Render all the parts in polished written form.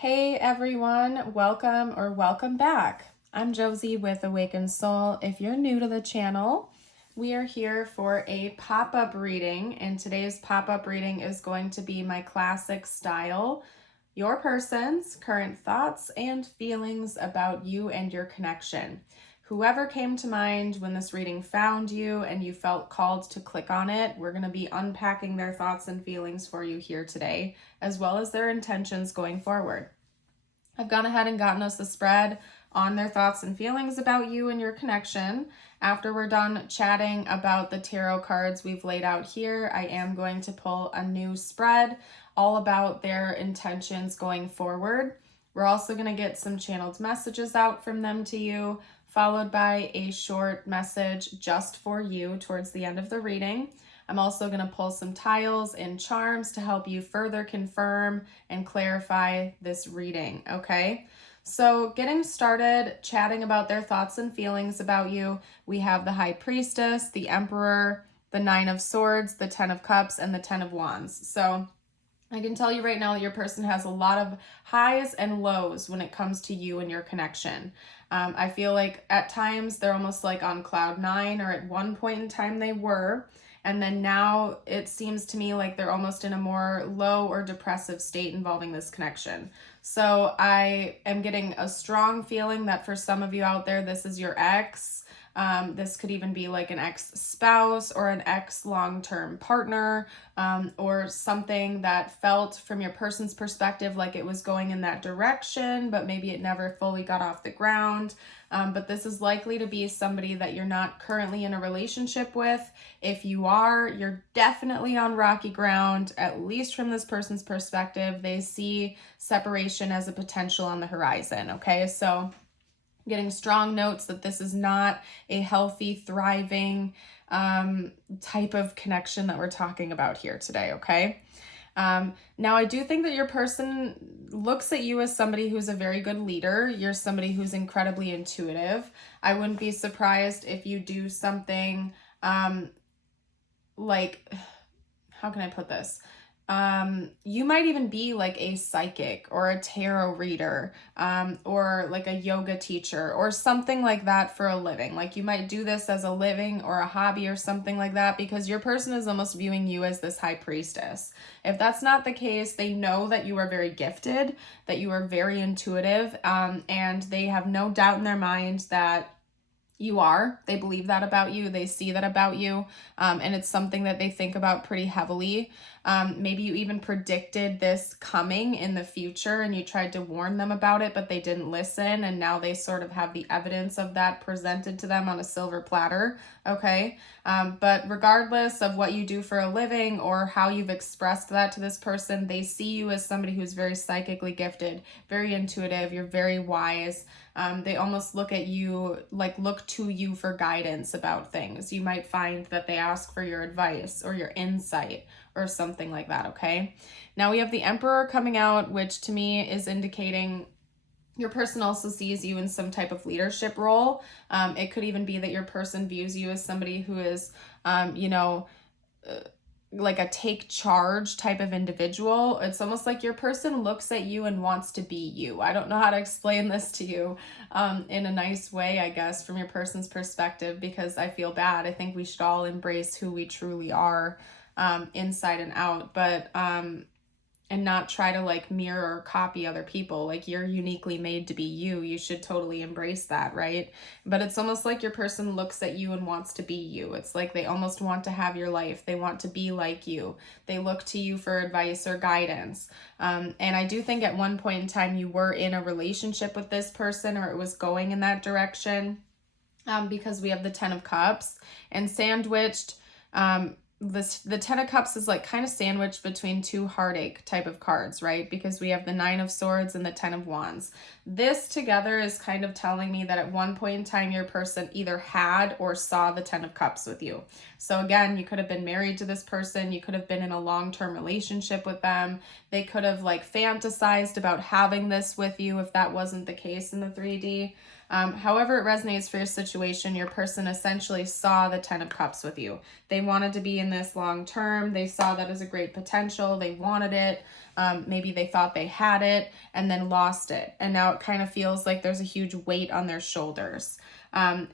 Hey everyone, welcome back. I'm Josie with Awakened Soul. If you're new to the channel, we are here for a pop-up reading, and today's pop-up reading is going to be my classic style, your person's current thoughts and feelings about you and your connection. Whoever came to mind when this reading found you and you felt called to click on it, we're going to be unpacking their thoughts and feelings for you here today, as well as their intentions going forward. I've gone ahead and gotten us a spread on their thoughts and feelings about you and your connection. After we're done chatting about the tarot cards we've laid out here, I am going to pull a new spread all about their intentions going forward. We're also going to get some channeled messages out from them to you, followed by a short message just for you towards the end of the reading. I'm also going to pull some tiles and charms to help you further confirm and clarify this reading, okay? So getting started chatting about their thoughts and feelings about you, we have the High Priestess, the Emperor, the Nine of Swords, the Ten of Cups, and the Ten of Wands. So I can tell you right now that your person has a lot of highs and lows when it comes to you and your connection. I feel like at times they're almost like on cloud nine, or at one point in time they were. And then now it seems to me like they're almost in a more low or depressive state involving this connection. So I am getting a strong feeling that for some of you out there, this is your ex. This could even be like an ex-spouse or an ex-long-term partner, or something that felt from your person's perspective like it was going in that direction, but maybe it never fully got off the ground. But this is likely to be somebody that you're not currently in a relationship with. If you are, you're definitely on rocky ground, at least from this person's perspective. They see separation as a potential on the horizon, okay? So getting strong notes that this is not a healthy, thriving type of connection that we're talking about here today, okay? Now, I do think that your person looks at you as somebody who's a very good leader. You're somebody who's incredibly intuitive. I wouldn't be surprised if you do something like, how can I put this? You might even be like a psychic or a tarot reader, or like a yoga teacher or something like that for a living. Like you might do this as a living or a hobby or something like that, because your person is almost viewing you as this high priestess. If that's not the case, they know that you are very gifted, that you are very intuitive, and they have no doubt in their mind that you are. They believe that about you. They see that about you. And it's something that they think about pretty heavily. Maybe you even predicted this coming in the future and you tried to warn them about it, but they didn't listen. And now they sort of have the evidence of that presented to them on a silver platter. Okay. But regardless of what you do for a living or how you've expressed that to this person, they see you as somebody who's very psychically gifted, very intuitive. You're very wise. They almost look at you, like look to you for guidance about things. You might find that they ask for your advice or your insight or something like that, okay? Now we have the Emperor coming out, which to me is indicating your person also sees you in some type of leadership role. It could even be that your person views you as somebody who is, like a take charge type of individual. It's almost like your person looks at you and wants to be you. I don't know how to explain this to you in a nice way, I guess, from your person's perspective, because I feel bad. I think we should all embrace who we truly are, inside and out, but and not try to like mirror or copy other people. Like you're uniquely made to be you. You should totally embrace that, right? But it's almost like your person looks at you and wants to be you. It's like they almost want to have your life. They want to be like you. They look to you for advice or guidance. And I do think at one point in time you were in a relationship with this person, or it was going in that direction, because we have the Ten of Cups and sandwiched, the Ten of Cups is like kind of sandwiched between two heartache type of cards, right? Because we have the Nine of Swords and the Ten of Wands. This together is kind of telling me that at one point in time, your person either had or saw the Ten of Cups with you. So again, you could have been married to this person. You could have been in a long-term relationship with them. They could have like fantasized about having this with you if that wasn't the case in the 3D. However it resonates for your situation, your person essentially saw the 10 of Cups with you. They wanted to be in this long term. They saw that as a great potential. They wanted it. Maybe they thought they had it and then lost it. And now it kind of feels like there's a huge weight on their shoulders.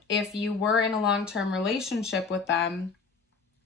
If you were in a long-term relationship with them,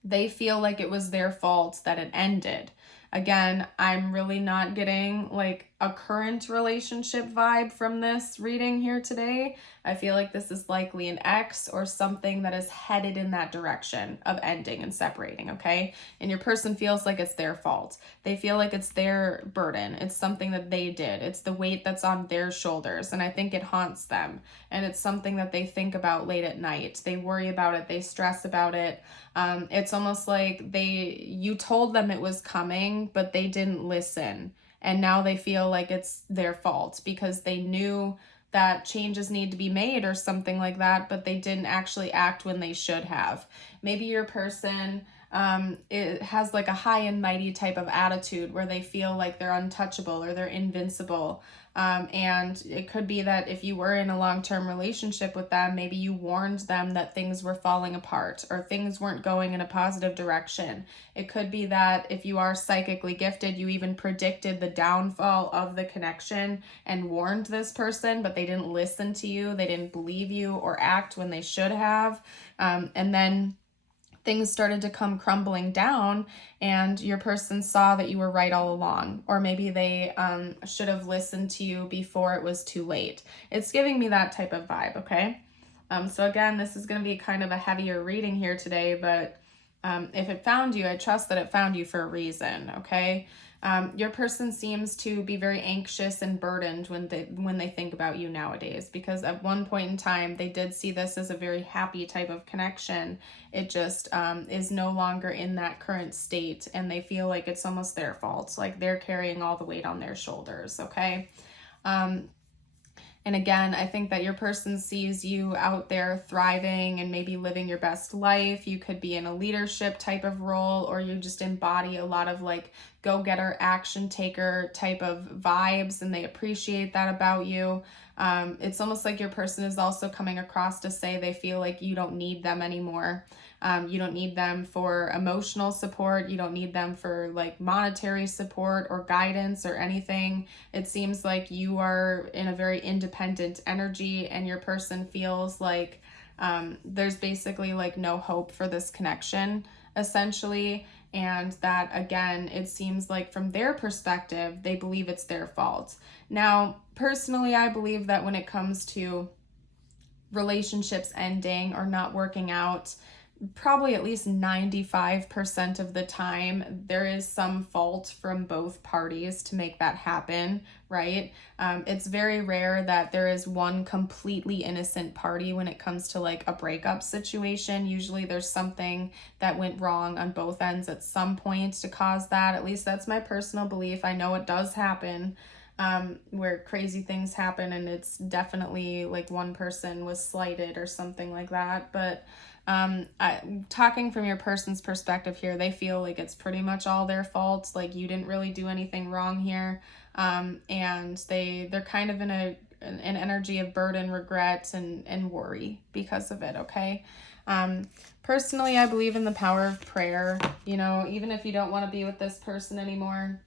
they feel like it was their fault that it ended. Again, I'm really not getting like a current relationship vibe from this reading here today. I feel like this is likely an ex or something that is headed in that direction of ending and separating, okay? And your person feels like it's their fault. They feel like it's their burden. It's something that they did. It's the weight that's on their shoulders. And I think it haunts them. And it's something that they think about late at night. They worry about it. They stress about it. It's almost like you told them it was coming, but they didn't listen. And now they feel like it's their fault because they knew that changes need to be made or something like that, but they didn't actually act when they should have. Maybe your person it has like a high and mighty type of attitude where they feel like they're untouchable or they're invincible. And it could be that if you were in a long-term relationship with them, maybe you warned them that things were falling apart or things weren't going in a positive direction. It could be that if you are psychically gifted, you even predicted the downfall of the connection and warned this person, but they didn't listen to you. They didn't believe you or act when they should have. And then things started to come crumbling down and your person saw that you were right all along, or maybe they should have listened to you before it was too late. It's giving me that type of vibe, okay? So again, this is going to be kind of a heavier reading here today, but if it found you, I trust that it found you for a reason, okay? Your person seems to be very anxious and burdened when they think about you nowadays, because at one point in time they did see this as a very happy type of connection. It just is no longer in that current state, and they feel like it's almost their fault, like they're carrying all the weight on their shoulders, okay? And again, I think that your person sees you out there thriving and maybe living your best life. You could be in a leadership type of role, or you just embody a lot of like go-getter, action taker type of vibes, and they appreciate that about you. It's almost like your person is also coming across to say they feel like you don't need them anymore. You don't need them for emotional support. You don't need them for like monetary support or guidance or anything. It seems like you are in a very independent energy, and your person feels like there's basically like no hope for this connection, essentially. And that, again, it seems like from their perspective, they believe it's their fault. Now, personally, I believe that when it comes to relationships ending or not working out, probably at least 95% of the time, there is some fault from both parties to make that happen, right? It's very rare that there is one completely innocent party when it comes to like a breakup situation. Usually there's something that went wrong on both ends at some point to cause that. At least that's my personal belief. I know it does happen. Where crazy things happen and it's definitely like one person was slighted or something like that. But talking from your person's perspective here, they feel like it's pretty much all their fault. Like you didn't really do anything wrong here. And they're kind of in an energy of burden, regret, and worry because of it, okay? Personally, I believe in the power of prayer. You know, even if you don't want to be with this person anymore,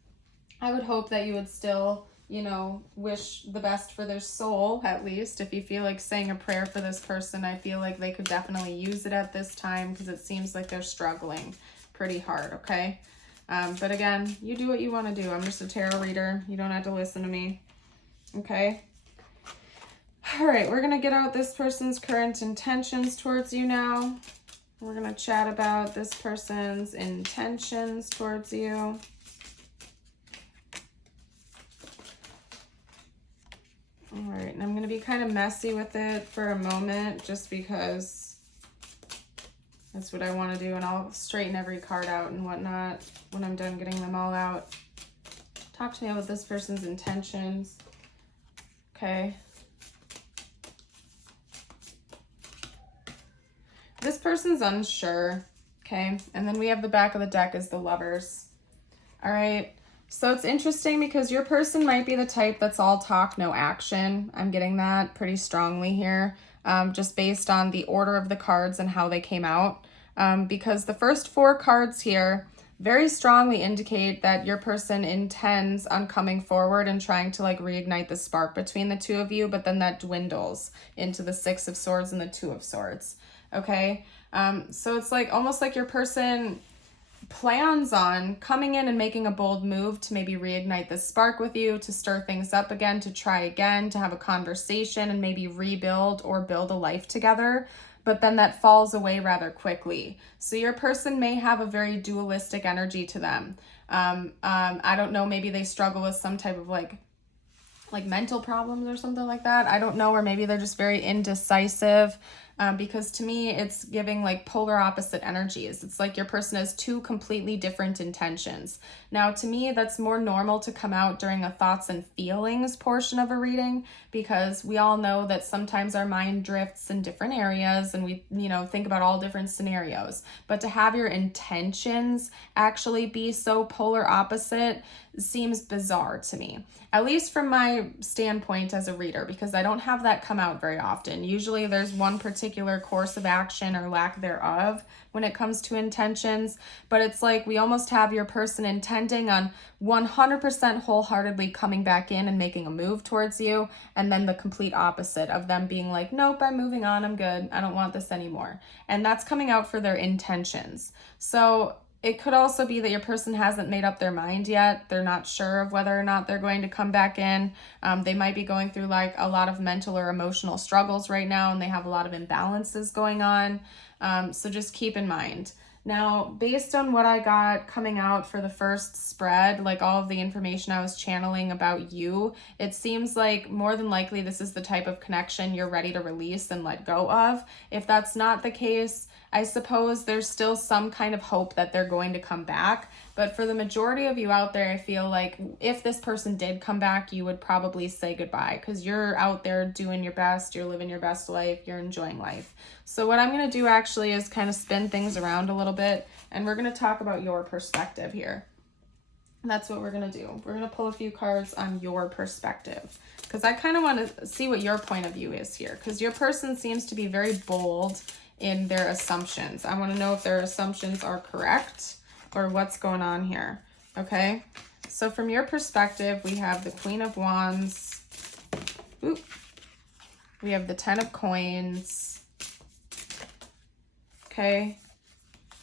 I would hope that you would still, you know, wish the best for their soul, at least. If you feel like saying a prayer for this person, I feel like they could definitely use it at this time because it seems like they're struggling pretty hard, okay? But again, you do what you want to do. I'm just a tarot reader. You don't have to listen to me, okay? All right, we're going to get out this person's current intentions towards you now. We're going to chat about this person's intentions towards you. All right, and I'm going to be kind of messy with it for a moment just because that's what I want to do, and I'll straighten every card out and whatnot when I'm done getting them all out. Talk to me about this person's intentions. Okay. This person's unsure, okay? And then we have the back of the deck as the Lovers. All right. So it's interesting because your person might be the type that's all talk, no action. I'm getting that pretty strongly here, just based on the order of the cards and how they came out. Because the first 4 cards here very strongly indicate that your person intends on coming forward and trying to like reignite the spark between the two of you, but then that dwindles into the 6 of Swords and the 2 of Swords. Okay. So it's like almost like your person plans on coming in and making a bold move to maybe reignite the spark with you, to stir things up again, to try again, to have a conversation and maybe rebuild or build a life together. But then that falls away rather quickly. So your person may have a very dualistic energy to them. I don't know, maybe they struggle with some type of like mental problems or something like that. I don't know, or maybe they're just very indecisive. Because to me, it's giving like polar opposite energies. It's like your person has 2 completely different intentions. Now, to me, that's more normal to come out during a thoughts and feelings portion of a reading, because we all know that sometimes our mind drifts in different areas and we, think about all different scenarios. But to have your intentions actually be so polar opposite seems bizarre to me, at least from my standpoint as a reader, because I don't have that come out very often. Usually there's one particular course of action or lack thereof when it comes to intentions, but it's like we almost have your person intending on 100% wholeheartedly coming back in and making a move towards you, and then the complete opposite of them being like, nope, I'm moving on, I'm good, I don't want this anymore. And that's coming out for their intentions. So it could also be that your person hasn't made up their mind yet. They're not sure of whether or not they're going to come back in. They might be going through like a lot of mental or emotional struggles right now, and they have a lot of imbalances going on. So just keep in mind. Now, based on what I got coming out for the first spread, like all of the information I was channeling about you, it seems like more than likely this is the type of connection you're ready to release and let go of. If that's not the case, I suppose there's still some kind of hope that they're going to come back. But for the majority of you out there, I feel like if this person did come back, you would probably say goodbye, because you're out there doing your best, you're living your best life, you're enjoying life. So what I'm going to do actually is kind of spin things around a little bit, and we're going to talk about your perspective here. That's what we're going to do. We're going to pull a few cards on your perspective, because I kind of want to see what your point of view is here, because your person seems to be very bold in their assumptions. I want to know if their assumptions are correct or what's going on here. Okay, so from your perspective, we have the Queen of Wands. Oop. We have the 10 of Coins. Okay,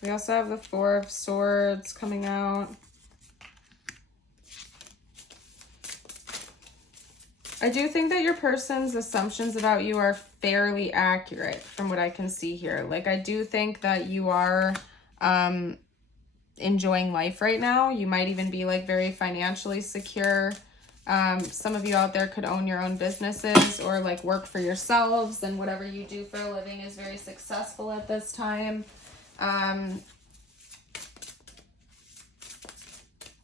we also have the 4 of Swords coming out. I do think that your person's assumptions about you are fairly accurate from what I can see here. Like, I do think that you are enjoying life right now. You might even be like very financially secure. Some of you out there could own your own businesses or like work for yourselves, and whatever you do for a living is very successful at this time.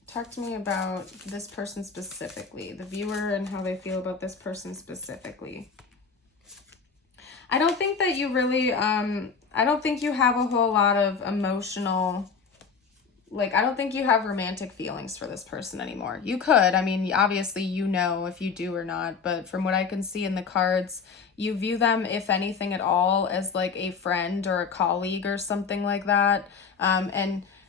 Talk to me about this person specifically, the viewer, and how they feel about this person specifically. I don't think that you really, I don't think you have a whole lot of emotional, like, I don't think you have romantic feelings for this person anymore. You could, I mean, obviously you know if you do or not, but from what I can see in the cards, you view them, if anything at all, as like a friend or a colleague or something like that.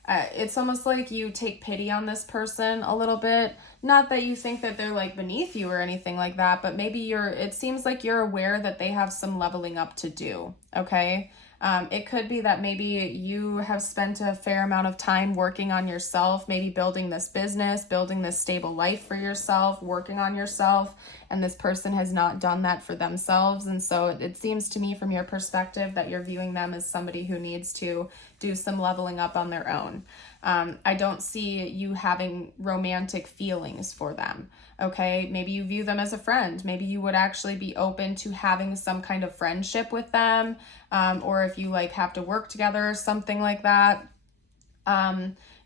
It's almost like you take pity on this person a little bit. Not that you think that they're like beneath you or anything like that, but maybe it seems like you're aware that they have some leveling up to do, okay? It could be that maybe you have spent a fair amount of time working on yourself, maybe building this business, building this stable life for yourself, working on yourself, and this person has not done that for themselves. And so it seems to me from your perspective that you're viewing them as somebody who needs to do some leveling up on their own. I don't see you having romantic feelings for them. Okay, maybe you view them as a friend. Maybe you would actually be open to having some kind of friendship with them, or if you like have to work together or something like that.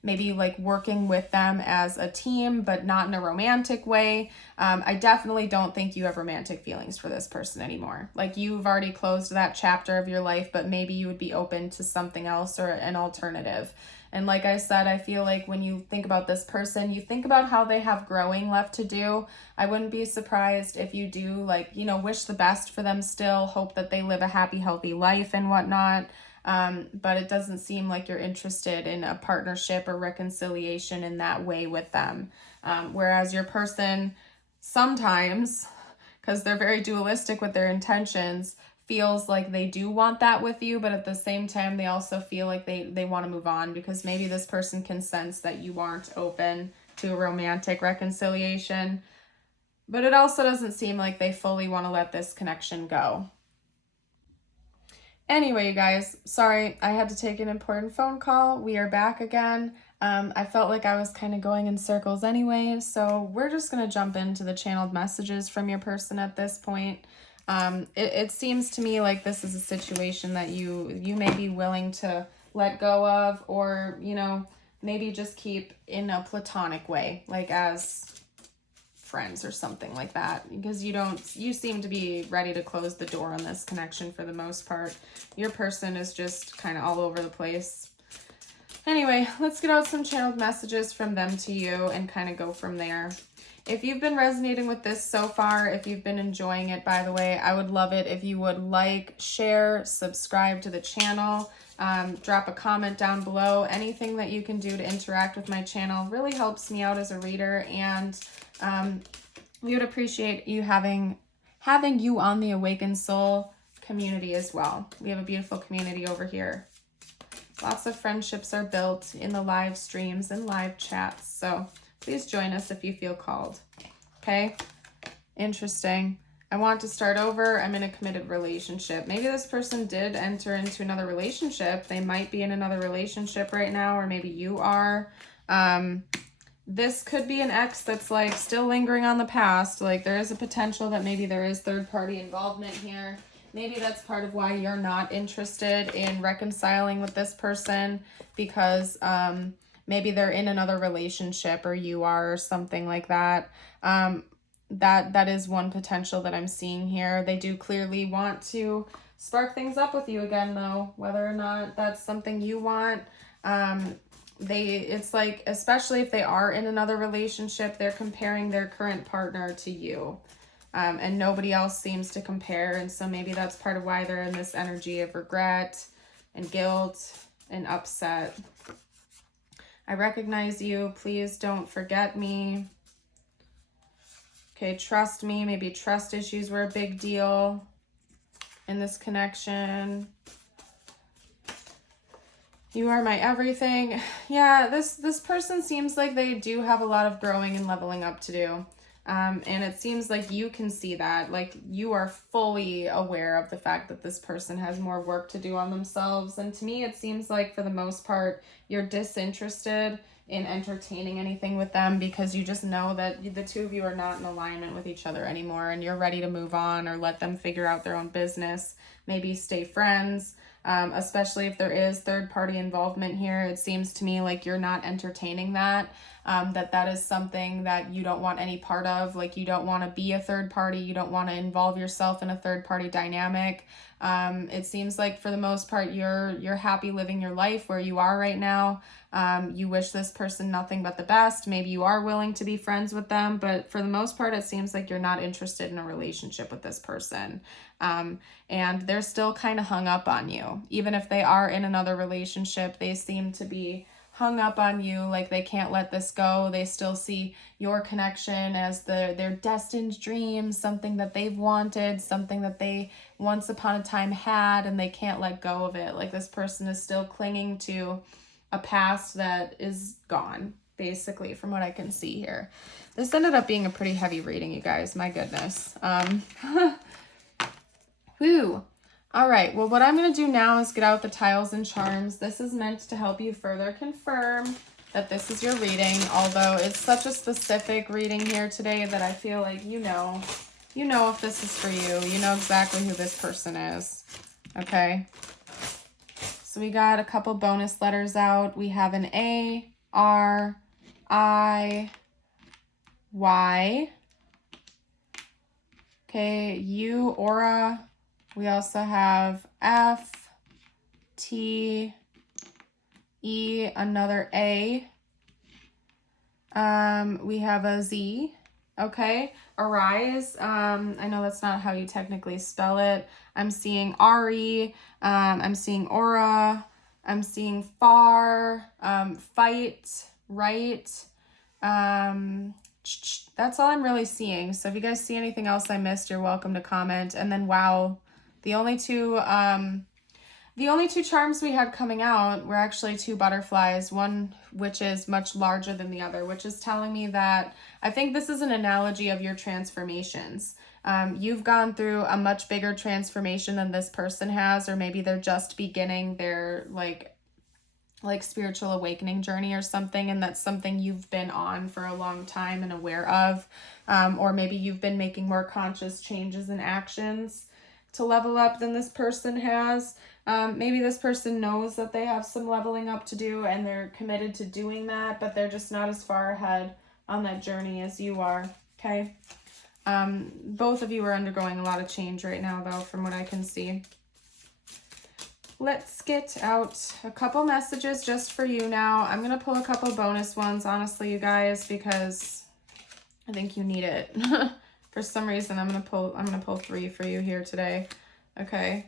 Maybe like working with them as a team, but not in a romantic way. I definitely don't think you have romantic feelings for this person anymore. Like, you've already closed that chapter of your life, but maybe you would be open to something else or an alternative. And like I said, I feel like when you think about this person, you think about how they have growing left to do. I wouldn't be surprised if you do, like, you know, wish the best for them still, hope that they live a happy, healthy life and whatnot. But it doesn't seem like you're interested in a partnership or reconciliation in that way with them. Whereas your person sometimes, because they're very dualistic with their intentions, feels like they do want that with you, but at the same time, they also feel like they want to move on, because maybe this person can sense that you aren't open to a romantic reconciliation, but it also doesn't seem like they fully want to let this connection go. Anyway, you guys, sorry, I had to take an important phone call. We are back again. I felt like I was kind of going in circles anyway, so we're just going to jump into the channeled messages from your person at this point. It seems to me like this is a situation that you may be willing to let go of, or, you know, maybe just keep in a platonic way, like as friends or something like that, because you seem to be ready to close the door on this connection for the most part. Your person is just kind of all over the place. Anyway, let's get out some channeled messages from them to you and kind of go from there. If you've been resonating with this so far, if you've been enjoying it, by the way, I would love it if you would like, share, subscribe to the channel, drop a comment down below. Anything that you can do to interact with my channel really helps me out as a reader, and we would appreciate you having you on the Awakened Soul community as well. We have a beautiful community over here. Lots of friendships are built in the live streams and live chats, so please join us if you feel called. Okay? Interesting. I want to start over. I'm in a committed relationship. Maybe this person did enter into another relationship. They might be in another relationship right now, or maybe you are. This could be an ex that's like still lingering on the past. Like there is a potential that maybe there is third-party involvement here. Maybe that's part of why you're not interested in reconciling with this person, because maybe they're in another relationship, or you are, or something like that. That is one potential that I'm seeing here. They do clearly want to spark things up with you again, though. Whether or not that's something you want, it's like, especially if they are in another relationship, they're comparing their current partner to you. And nobody else seems to compare, and so maybe that's part of why they're in this energy of regret and guilt and upset. I recognize you. Please don't forget me. Okay, trust me. Maybe trust issues were a big deal in this connection. You are my everything. Yeah, this person seems like they do have a lot of growing and leveling up to do. And it seems like you can see that, like you are fully aware of the fact that this person has more work to do on themselves. And to me, it seems like for the most part, you're disinterested in entertaining anything with them, because you just know that the two of you are not in alignment with each other anymore, and you're ready to move on or let them figure out their own business, maybe stay friends. Especially if there is third-party involvement here, it seems to me like you're not entertaining that. That is something that you don't want any part of. Like you don't want to be a third party. You don't want to involve yourself in a third party dynamic. It seems like for the most part, you're happy living your life where you are right now. You wish this person nothing but the best. Maybe you are willing to be friends with them, but for the most part, it seems like you're not interested in a relationship with this person. And they're still kind of hung up on you. Even if they are in another relationship, they seem to be hung up on you, like they can't let this go. They still see your connection as their destined dream, something that they've wanted, something that they once upon a time had, and they can't let go of it. Like this person is still clinging to a past that is gone, basically, from what I can see here. This ended up being a pretty heavy reading, you guys. My goodness. Whew. All right, well, what I'm going to do now is get out the tiles and charms. This is meant to help you further confirm that this is your reading, although it's such a specific reading here today that I feel like you know if this is for you. You know exactly who this person is, okay? So we got a couple bonus letters out. We have an A, R, I, Y. Okay, U, Aura. We also have F, T, E, another A. We have a Z. Okay, arise. I know that's not how you technically spell it. I'm seeing Ari. I'm seeing aura. I'm seeing far. Fight. Right. That's all I'm really seeing. So if you guys see anything else I missed, you're welcome to comment. And then wow, the only two charms we had coming out were actually two butterflies, one which is much larger than the other, which is telling me that I think this is an analogy of your transformations. You've gone through a much bigger transformation than this person has, or maybe they're just beginning their like spiritual awakening journey or something, and that's something you've been on for a long time and aware of, or maybe you've been making more conscious changes and actions to level up than this person has. Maybe this person knows that they have some leveling up to do and they're committed to doing that, but they're just not as far ahead on that journey as you are, okay? Both of you are undergoing a lot of change right now, though, from what I can see. Let's get out a couple messages just for you now. I'm going to pull a couple bonus ones, honestly, you guys, because I think you need it. For some reason, I'm going to pull 3 for you here today. Okay.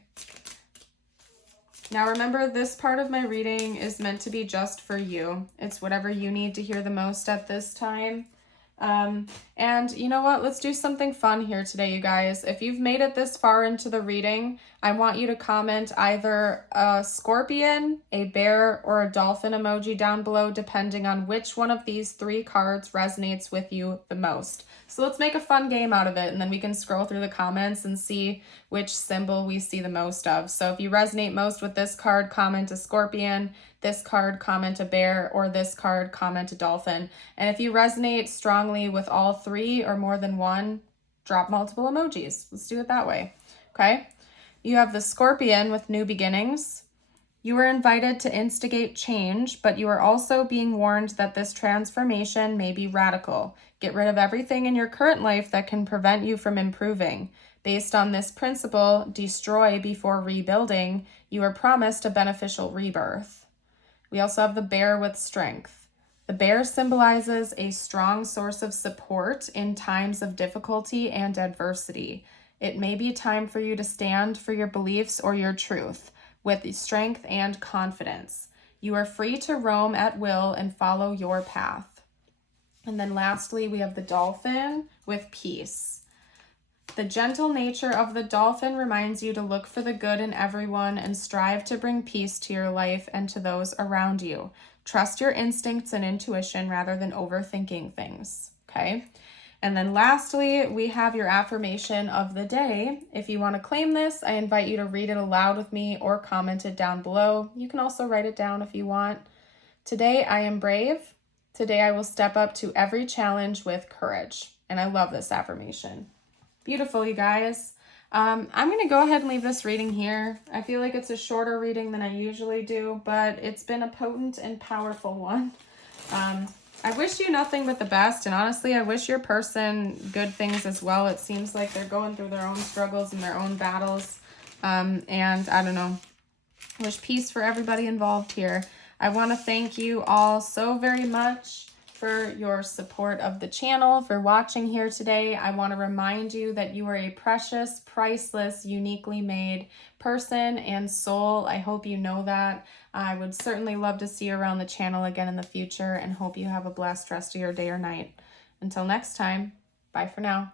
Now remember, this part of my reading is meant to be just for you. It's whatever you need to hear the most at this time. And you know what? Let's do something fun here today, you guys. If you've made it this far into the reading, I want you to comment either a scorpion, a bear, or a dolphin emoji down below, depending on which one of these 3 cards resonates with you the most. So let's make a fun game out of it, and then we can scroll through the comments and see which symbol we see the most of. So if you resonate most with this card, comment a scorpion. This card, comment a bear, or this card, comment a dolphin. And if you resonate strongly with all 3 or more than one, drop multiple emojis. Let's do it that way, okay? You have the scorpion with new beginnings. You are invited to instigate change, but you are also being warned that this transformation may be radical. Get rid of everything in your current life that can prevent you from improving. Based on this principle, destroy before rebuilding, you are promised a beneficial rebirth. We also have the bear with strength. The bear symbolizes a strong source of support in times of difficulty and adversity. It may be time for you to stand for your beliefs or your truth with strength and confidence. You are free to roam at will and follow your path. And then lastly, we have the dolphin with peace. The gentle nature of the dolphin reminds you to look for the good in everyone and strive to bring peace to your life and to those around you. Trust your instincts and intuition rather than overthinking things, okay? And then lastly, we have your affirmation of the day. If you want to claim this, I invite you to read it aloud with me or comment it down below. You can also write it down if you want. Today, I am brave. Today, I will step up to every challenge with courage. And I love this affirmation. Beautiful, you guys. I'm going to go ahead and leave this reading here. I feel like it's a shorter reading than I usually do, but it's been a potent and powerful one. I wish you nothing but the best, and honestly, I wish your person good things as well. It seems like they're going through their own struggles and their own battles, and I don't know. I wish peace for everybody involved here. I want to thank you all so very much for your support of the channel, for watching here today. I want to remind you that you are a precious, priceless, uniquely made person and soul. I hope you know that. I would certainly love to see you around the channel again in the future and hope you have a blessed rest of your day or night. Until next time, bye for now.